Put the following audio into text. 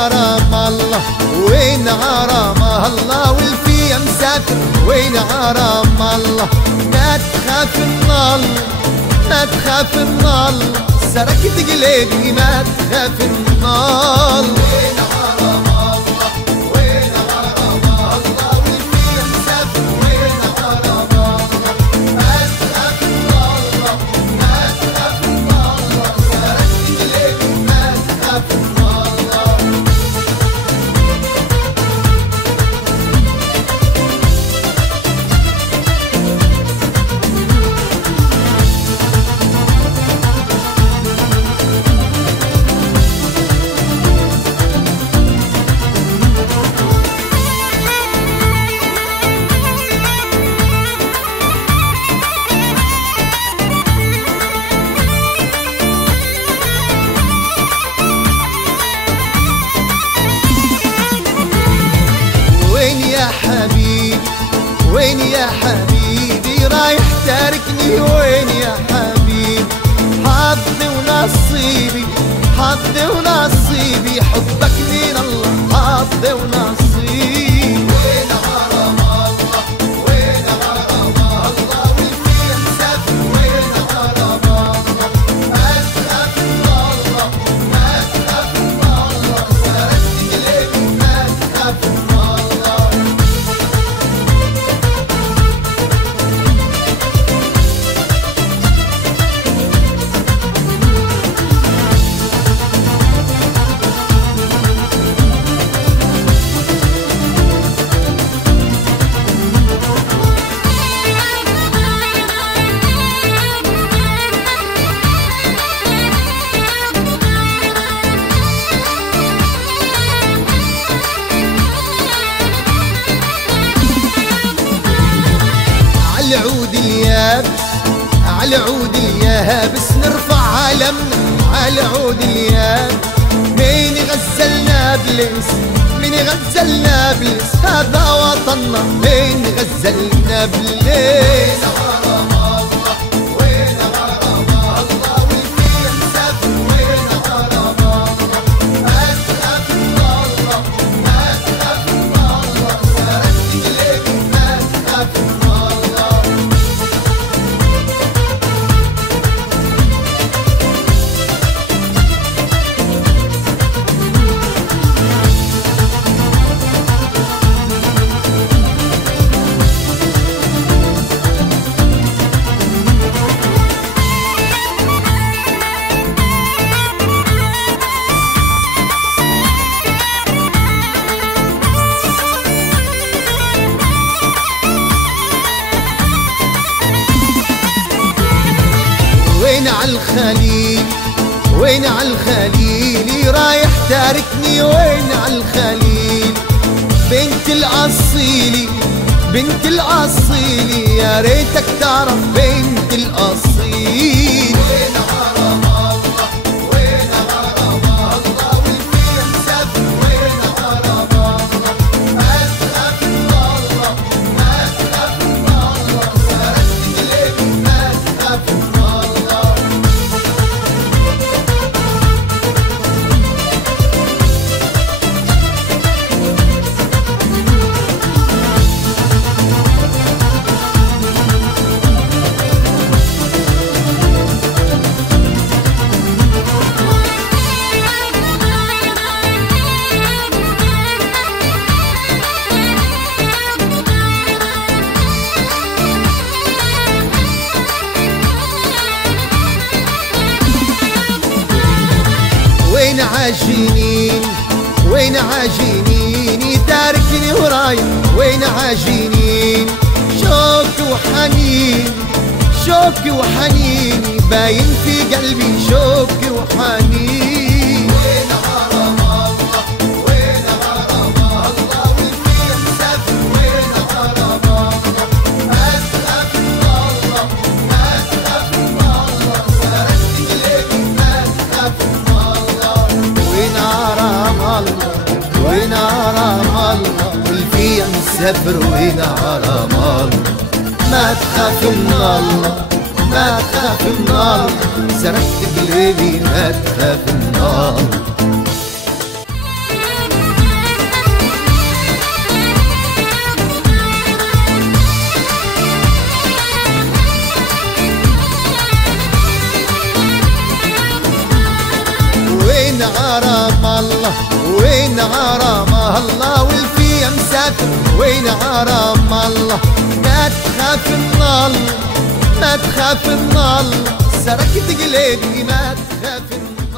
غرام الله وين غرام الله والفيا مسافر وين غرام الله ما تخاف من الله ما تخاف من الله سركت قلبي ما تخاف من الله وين غرام الله وين غرام الله والفيا مسافر وين غرام الله ما تخاف من الله ما تخاف من الله سركت قلبي ما تخاف من الله. وين يا حبيبي رايح تاركني وين يا حبيبي حظي ونصيبي حظي ونصيبي حبك من الله حظي ونصيبي وين غرام الله وين غرام الله والفيا مسافر وين غرام الله ما تخاف من الله ما تخاف من الله سرقت قلبي ما تخاف من الله. عالعود اليابس عالعود اليابس نرفع علمنا عالعود اليابس مين غزل نابلس مين غزل نابلس هذا وطننا مين غزل نابلس غرام الله وين غرام الله والفيا مسافر وين غرام الله ما تخاف من الله ما تخاف من الله سرقت قلبي ما تخاف من الله. وين عالخليل وين عالخليل رايح تاركني وين عالخليل بنت الأصيلي بنت الأصيلي يا ريتك تعرف بنت الأصيل وين غرام الله وين غرام الله والفيا مسافر وين غرام الله ما تخاف من الله ما تخاف من الله سرقت قلبي ما تخاف من الله. وين عاجينين وين عاجينين تاركني ورايح وين عاجينين شوقي وحنين شوقي وحنيني باين في قلبي شوقي وحنين وين غرام الله وين غرام الله والفيا مسافر وين غرام الله ما تخاف من الله ما تخاف من الله سرقت قلبي ما تخاف من الله. وين غرام الله وين غرام الله والفيا مسافر وين غرام الله ما تخاف من الله ما تخاف من الله سرقت قلبي ما تخاف من الله. وين غرام الله والفيا مسافر وين غرام الله. ما تخاف من الله ما تخاف من الله، سركت قلبي ما تخاف من الله.